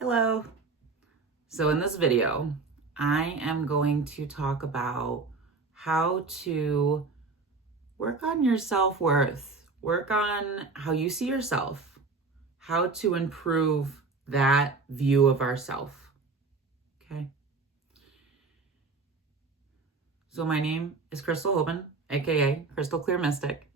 Hello. So in this video, I am going to talk about how to work on your self-worth, work on how you see yourself, how to improve that view of ourself. Okay. So my name is Crystal Hoban, aka Crystal Clear Mystic,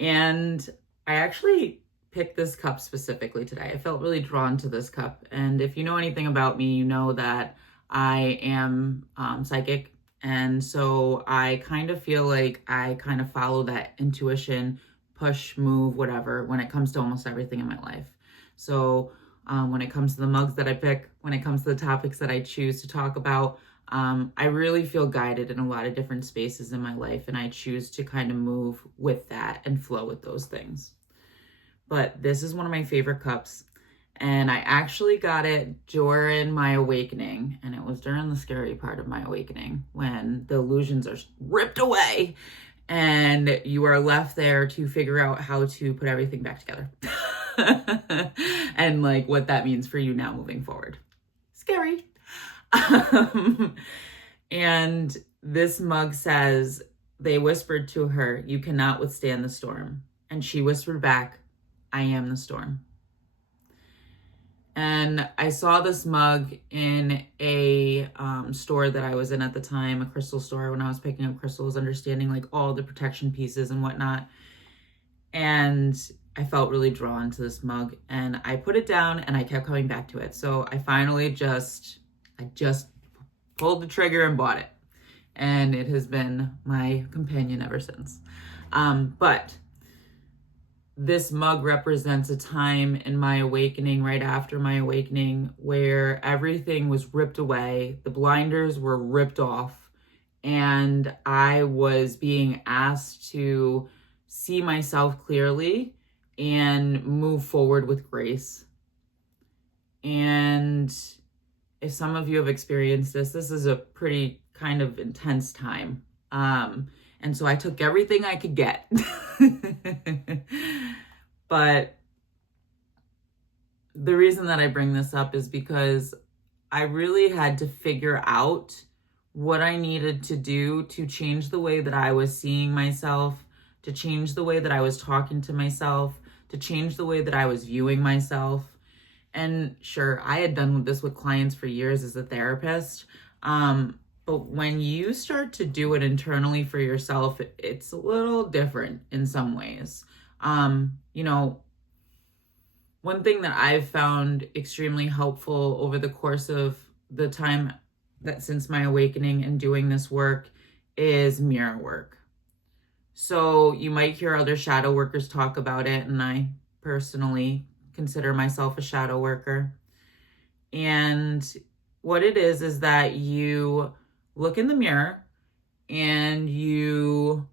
and I actually picked this cup specifically today. I felt really drawn to this cup, and if you know anything about me, you know that I am psychic, and so I kind of feel like I kind of follow that intuition, push, move, whatever, when it comes to almost everything in my life. So when it comes to the mugs that I pick, when it comes to the topics that I choose to talk about, I really feel guided in a lot of different spaces in my life, and I choose to kind of move with that and flow with those things. But this is one of my favorite cups, and I actually got it during my awakening, and it was during the scary part of my awakening when the illusions are ripped away and you are left there to figure out how to put everything back together and like what that means for you now moving forward. Scary. And this mug says, they whispered to her, "You cannot withstand the storm." And she whispered back, "I am the storm." And I saw this mug in a store that I was in at the time, a crystal store, when I was picking up crystals, understanding like all the protection pieces and whatnot. And I felt really drawn to this mug, and I put it down and I kept coming back to it. So I finally just pulled the trigger and bought it. And it has been my companion ever since. But this mug represents a time in my awakening, right after my awakening, where everything was ripped away, the blinders were ripped off, and I was being asked to see myself clearly and move forward with grace. And if some of you have experienced this is a pretty kind of intense time. And so I took everything I could get. But the reason that I bring this up is because I really had to figure out what I needed to do to change the way that I was seeing myself, to change the way that I was talking to myself, to change the way that I was viewing myself. And sure, I had done this with clients for years as a therapist. But when you start to do it internally for yourself, it's a little different in some ways. One thing that I've found extremely helpful over the course of the time that since my awakening and doing this work is mirror work. So you might hear other shadow workers talk about it, and I personally consider myself a shadow worker. And what it is that you look in the mirror and you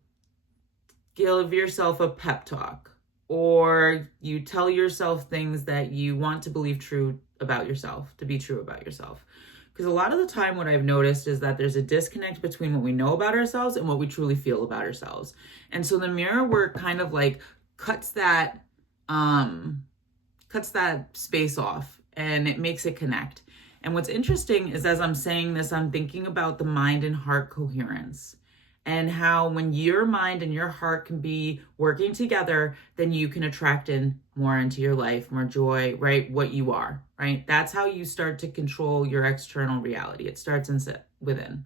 give yourself a pep talk, or you tell yourself things that you want to believe true about yourself, to be true about yourself. Because a lot of the time what I've noticed is that there's a disconnect between what we know about ourselves and what we truly feel about ourselves. And so the mirror work kind of like cuts that space off, and it makes it connect. And what's interesting is, as I'm saying this, I'm thinking about the mind and heart coherence, and how when your mind and your heart can be working together, then you can attract in more into your life, more joy, right? What you are, right? That's how you start to control your external reality. It starts within.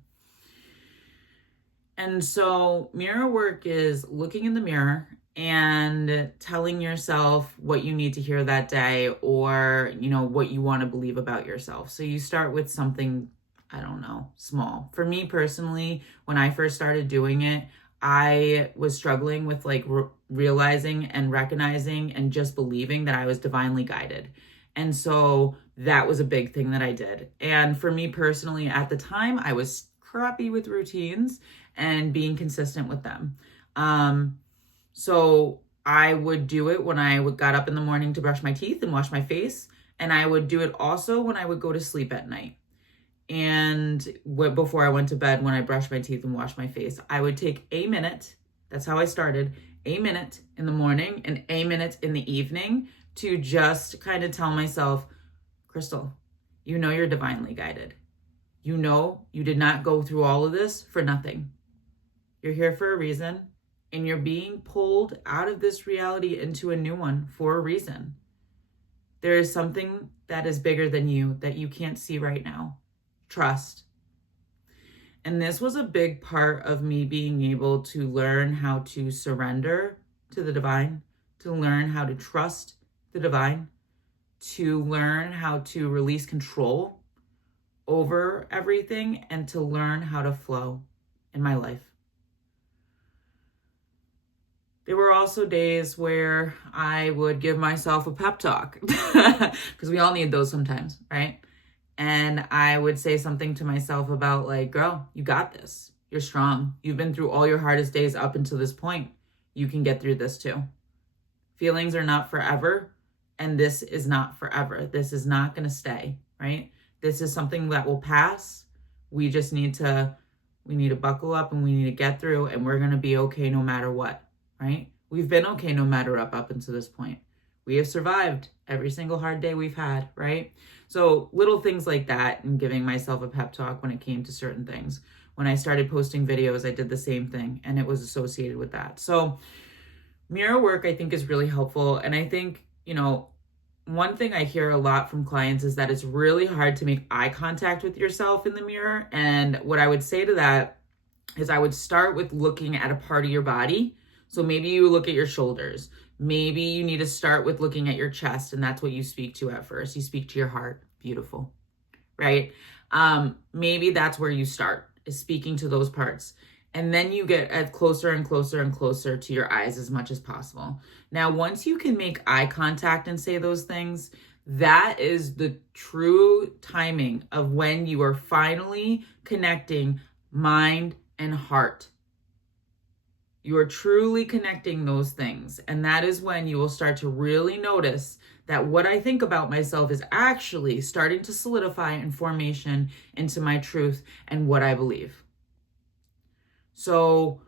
And so mirror work is looking in the mirror and telling yourself what you need to hear that day, or, what you want to believe about yourself. So you start with something, I don't know, small. For me personally, when I first started doing it, I was struggling with like realizing and recognizing and just believing that I was divinely guided. And so that was a big thing that I did. And for me personally, at the time, I was crappy with routines and being consistent with them. So I would do it when I got up in the morning to brush my teeth and wash my face. And I would do it also when I would go to sleep at night. And before I went to bed, when I brushed my teeth and washed my face, I would take a minute. That's how I started. A minute in the morning and a minute in the evening to just kind of tell myself, Crystal, You know you're divinely guided. You know you did not go through all of this for nothing. You're here for a reason, and you're being pulled out of this reality into a new one for a reason. There is something that is bigger than you that you can't see right now. Trust. And this was a big part of me being able to learn how to surrender to the divine, to learn how to trust the divine, to learn how to release control over everything, and to learn how to flow in my life. There were also days where I would give myself a pep talk because we all need those sometimes, right? And I would say something to myself about like, girl, you got this. You're strong. You've been through all your hardest days up until this point. You can get through this too. Feelings are not forever, and this is not forever. This is not going to stay, right? This is something that will pass. We just need to buckle up, and we need to get through, and we're going to be okay no matter what, right? We've been okay no matter up until this point. We have survived every single hard day we've had, right? So little things like that, and giving myself a pep talk when it came to certain things. When I started posting videos, I did the same thing, and it was associated with that. So mirror work, I think, is really helpful. And I think, one thing I hear a lot from clients is that it's really hard to make eye contact with yourself in the mirror. And what I would say to that is I would start with looking at a part of your body. So maybe you look at your shoulders. Maybe you need to start with looking at your chest, and that's what you speak to at first. You speak to your heart. Beautiful, right? Maybe that's where you start, is speaking to those parts. And then you get closer and closer and closer to your eyes as much as possible. Now, once you can make eye contact and say those things, that is the true timing of when you are finally connecting mind and heart. You are truly connecting those things. And that is when you will start to really notice that what I think about myself is actually starting to solidify in formation into my truth and what I believe. So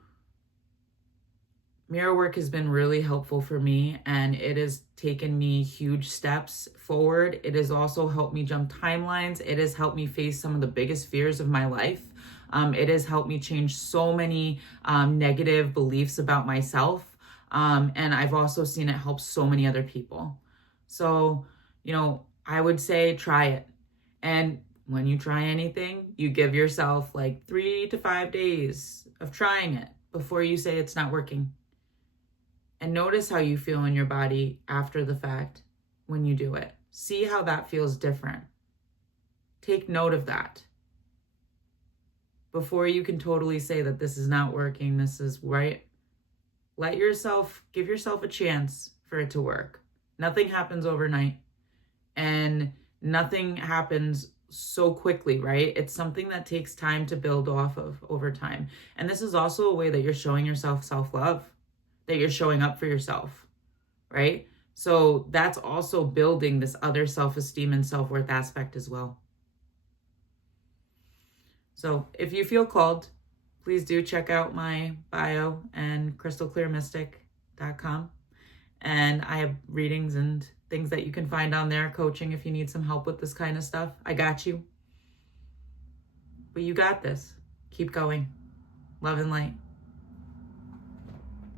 mirror work has been really helpful for me, and it has taken me huge steps forward. It has also helped me jump timelines. It has helped me face some of the biggest fears of my life. It has helped me change so many negative beliefs about myself. And I've also seen it help so many other people. So, I would say try it. And when you try anything, you give yourself like 3 to 5 days of trying it before you say it's not working. And notice how you feel in your body after the fact when you do it. See how that feels different. Take note of that before you can totally say that this is not working, this is right. Give yourself a chance for it to work. Nothing happens overnight, and nothing happens so quickly, right? It's something that takes time to build off of over time. And this is also a way that you're showing yourself self-love, that you're showing up for yourself, right? So that's also building this other self-esteem and self-worth aspect as well. So if you feel called, please do check out my bio and crystalclearmystic.com. And I have readings and things that you can find on there, coaching if you need some help with this kind of stuff. I got you. But you got this. Keep going. Love and light.